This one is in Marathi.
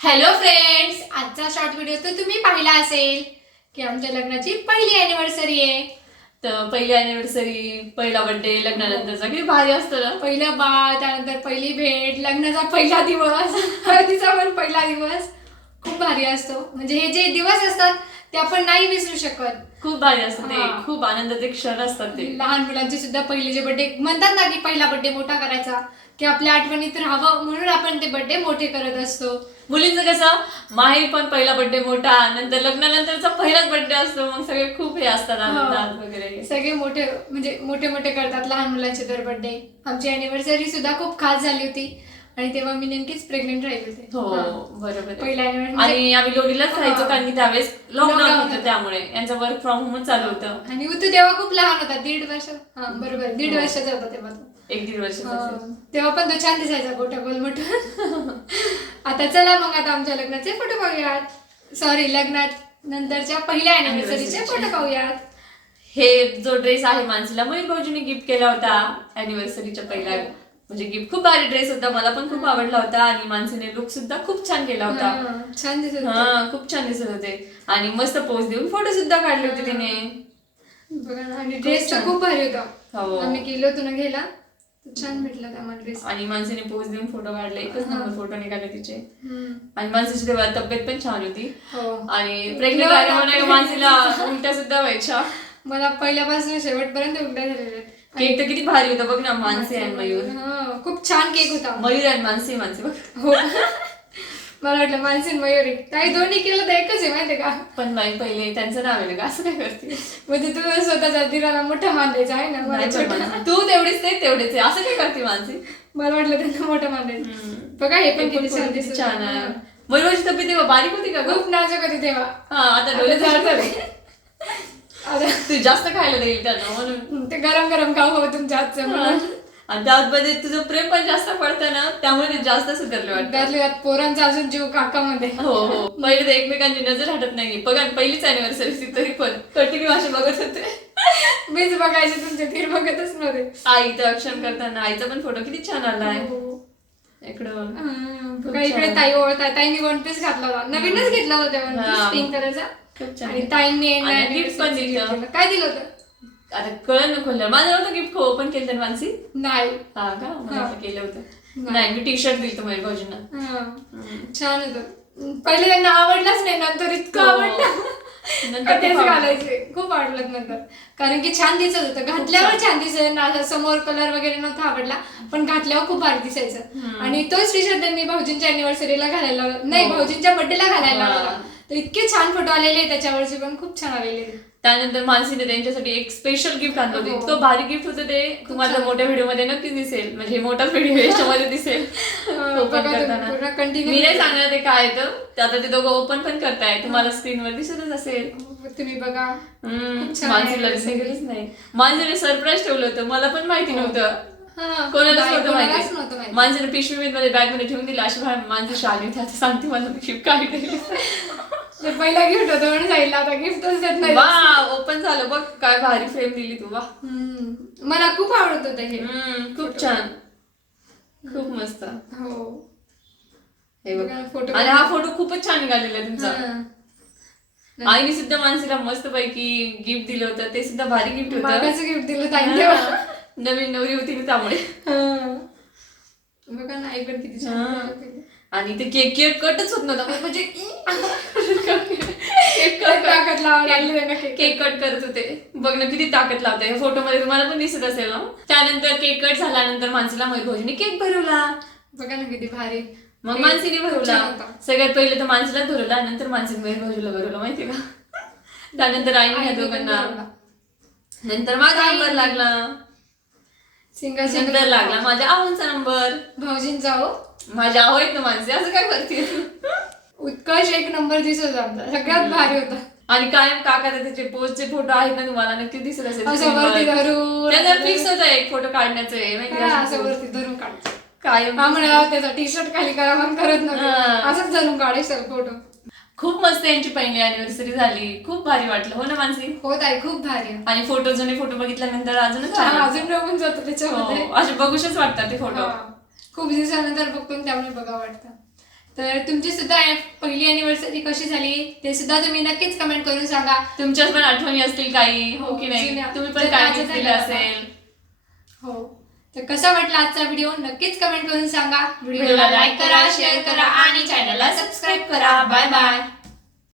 हॅलो फ्रेंड्स आजचा शॉर्ट व्हिडिओ तर तुम्ही पाहिला असेल की आमच्या लग्नाची पहिली अॅनिव्हर्सरी आहे. तर पहिली अॅनिव्हर्सरी पहिला बर्थडे लग्नानंतरचा किती भारी असतं ना? पहिलं बाळ त्यानंतर पहिली भेट लग्नाचा पहिला दिवस हळदीचा पण पहिला दिवस. खूप भारी असतो. म्हणजे हे जे दिवस असतात ते आपण नाही विसरू शकत. खूप भारी असतं ते. हा. खूप आनंदाचे क्षण असतात ते. लहान मुलांचे सुद्धा पहिले जे बर्थडे म्हणतात ना की पहिला बर्थडे मोठा करायचा की आपल्या आठवणीत राहावं म्हणून आपण ते बर्थडे मोठे करत असतो. मुलींचं कसं माहेरी पण पहिला बर्थडे मोठा नंतर लग्नानंतरचा पहिलाच बर्थडे असतो मग सगळे खूप हे असतात आनंदात वगैरे. सगळे मोठे म्हणजे मोठे मोठे करतात लहान मुलांचे तर बर्थडे आमची अॅनिव्हर्सरी सुद्धा खूप खास झाली होती. आणि तेव्हा मी नेमकीच प्रेग्नेंट राहिली होते हो. बरोबर. पहिल्या आणि आम्ही लोणीलाच राहायचो. कारण की त्यावेळेस लॉकडाऊन Lockdown होतं होतं. त्यामुळे यांचं वर्क फ्रॉम होमच चालू होतं आणि उतू तेव्हा खूप लहान होता दीड वर्ष हा बरोबर दीड हो. वर्षाचा होता तेव्हा तो. एक दीड वर्ष हा. तेव्हा पण तो छान दिसायचा मोठा आता चला मग आता आमच्या लग्नाचे फोटो पाहूयात सॉरी लग्नात नंतरच्या पहिल्या अॅनिव्हर्सरीचे फोटो पाहूयात हे जो ड्रेस आहे मानसीला मयूर भाऊजीने गिफ्ट केला होता अॅनिव्हर्सरीच्या पहिल्या म्हणजे गिफ्ट खूप भारी ड्रेस होता. मला पण खूप आवडला होता. आणि मानसीने लुक सुद्धा खूप छान केला होता. छान दिसत होता. हा खूप छान दिसत होते. आणि मस्त पोज देऊन फोटो सुद्धा काढले होते तिने. बघा ना आणि ड्रेस तर. खूप भारी होता. हो. आम्ही गेलो होतो ना घ्यायला छान भेटला आम्हाला ड्रेस आणि मानसीने पोज देऊन फोटो काढले. एकच. नंबर फोटो निघाले तिचे. आणि मानसीची तेव्हा तब्येत पण छान होती. हो. आणि प्रेग्नेंट मानसीला उलट्या सुद्धा व्हायच्या. मला पहिल्यापासून शेवटपर्यंत उलट्या झालेल्या. केक तर किती भारी होता बघ ना मानसी आणि मयूर. हा, खूप छान केक होता. मयूर आणि मानसी मानसी बघ. हो. मला वाटलं मानसीन मयुरी काही दोन्ही केलं तर एकच आहे माहितीये का? पण बाई पहिले त्यांचं नाव आहे ना का असं काय करते? म्हणजे तू स्वतःच्या दिराला मोठा मानलायचा आहे ना? मला नाही पण छोटा. मानसी, तू तेवढीच ते तेवढेच आहे. असं काय करते मानसी? मला वाटलं त्यांना मोठा मानलायचा. हम्म. बघा हे पण किती छान दिसत छान आहे. मयूरची तब्येत तेव्हा बारीक होती का ग? खूप नाजूक होती तेव्हा. हा आता डोळे झाले. तू जास्त खायला देईल त्यांना म्हणून. ते गरम गरम खाऊ हो तुमच्या हातचं म्हणून. आणि त्यामध्ये तुझं प्रेम पण जास्त पडतं ना त्यामुळे ते जास्त सुधारले वाटतं. त्यातल्या त्यात पोरांचा अजून जीव काकामध्ये. हो हो. पहिले तर एकमेकांची नजर हटत नाही बघा ना, पहिलीच अॅनिव्हर्सरी तरी पण. कंटिन्यू असे बघत होते. मीच बघायचे तुमचे धीर बघतच नव्हते. आईचं अक्षर करताना. आईचा पण फोटो किती छान आलाय हो. इकडं हम्म, बघा इकडे. ताई ओळखताय ताईंनी वन पीस घातला होता. नवीनच घेतला होता वन पीस हा. पिंक कलरचा खूप छान आणि ताईंनी आणि gift पण दिलं. काय दिलं होतं? आता कळलं ना खोललं माझं नव्हतं गिफ्ट ओपन केलं त्याने मानसी? नाही. हा का? मला. वाटलं केलं होतं. नाही. मी टी शर्ट दिलं माझ्या भाऊजींना. हा. छान होतं. पहिले त्यांना आवडलाच नाही नंतर इतकं हो. आवडलं. नंतर का तेच खूप आवडलं. घालायचे? खूप आवडलं नंतर. कारण की छान दिसत होतं. घातल्यावर छान. दिसायचं. ना असं समोर कलर वगैरे नव्हता आवडला पण घातल्यावर खूप भारी दिसायचं. आणि तोच टी शर्ट त्यांनी भाऊजींच्या अॅनिव्हर्सरीला घालायला नाही हो. भाऊजींच्या बर्थडेला घालायला हा. लावला तर इतके छान फोटो आलेले त्याच्यावरचे पण खूप छान आलेले त्यानंतर मानसीने त्यांच्यासाठी एक स्पेशल गिफ्ट आणलं होतं. हो. इतकं भारी गिफ्ट होतं ते. तुम्हाला. मोठ्या व्हिडिओमध्ये नक्कीच दिसेल. म्हणजे हे मोठाच व्हिडिओ याच्यामध्ये दिसेल. ओपन तुम्ही करताना. कंटिन्यू मी नाही सांगणार ते काय येतं ते आता ते दोघं ओपन पण करताय तुम्हाला स्क्रीनवर दिसतच असेल. तुम्ही बघा. मानसीला. दिसेलच नाही. मानसीने सरप्राईज ठेवलं होतं. मला पण माहिती नव्हतं. हा. कोणालाच माहिती. माहिती. माणसाने पिशवी मध्ये बॅगमध्ये ठेवून दिली. अशी माणसं आली होती. आता सांगते मला गिफ्ट काय पहिला गिफ्ट होतं म्हणून सांगितलं आता गिफ्टच देत नाही. वा ओपन झालं बघ काय भारी फ्रेम दिली तू वा हम्म. मला खूप आवडत होतं हे. हम्म, खूप छान. खूप मस्त. हो. हे बघ. बघा, फोटो आणि हा फोटो खूपच छान निघालेला आहे तुमचा. हा. आईने सुद्धा मानसीला मस्त पैकी गिफ्ट दिलं होतं. ते सुद्धा भारी गिफ्ट होतं. मागाचं गिफ्ट दिलं हा. नवीन नवरी होती ना त्यामुळे. बघा ना आई पण किती छान हा. आणि ते केक केक कटच होत नव्हता. म्हणजे केक पण ताकद लावावं लागली त्यांना केक. केक कट करत होते. बघ ना किती ताकद लावते. या फोटो मध्ये तुम्हाला पण दिसत असेल ना? त्यानंतर केक कट झाल्यानंतर मानसीला मयूर भाऊजीने केक भरवला. बघा ना किती भारी. मग मानसीने भरवला. सगळ्यात पहिले तर मानसीलाच भरवला नंतर मानसीने मयूर भाऊजीला भरवला माहितीये का? त्यानंतर आईने ह्या दोघांना. नंतर माझा नंबर लागला. सिंगल सिंगल लागला माझ्या आवांचा नंबर भाऊजींचा हो. माझ्या आहेत ना माणसे असं काय करते उत्कर्ष एक नंबर दिसत होता आमचा. सगळ्यात भारी होता. आणि कायम काका त्याचे पोस्टचे फोटो आहेत ना तुम्हाला नक्की दिसत असेल असं वरती धरून. त्याचा फिक्स होता एक फोटो काढण्याचं आहे माहिती का? असं वरती धरून काढ कायम हा म्हणा त्याचा टी शर्ट खाली करा पण करत हा. नव्हतं असंच धरून काढायचं फोटो खूप मस्त यांची पहिली अॅनिव्हर्सरी झाली. खूप भारी वाटलं. हो ना मानसी? होत आहे खूप भारी. आहे. आणि फोटो जुने फोटो बघितल्यानंतर अजूनच छान. अजून रमून जातो त्याच्यामध्ये. हो, असे बघूशच वाटतात ते फोटो हा. खूप दिवसानंतर बघतो त्यामुळे बघा वाटतं. तर तुमची सुद्धा पहिली अॅनिव्हर्सरी कशी झाली ते सुद्धा तुम्ही नक्कीच कमेंट करून सांगा. तुमच्याच पण आठवणी असतील काही हो की नाही? तुम्ही पण काय दिलं असेल. हो. तर कसा वाटला आजचा व्हिडिओ नक्कीच कमेंट करून सांगा. व्हिडिओला लाईक करा शेअर करा आणि चॅनलला सबस्क्राईब करा. Bye bye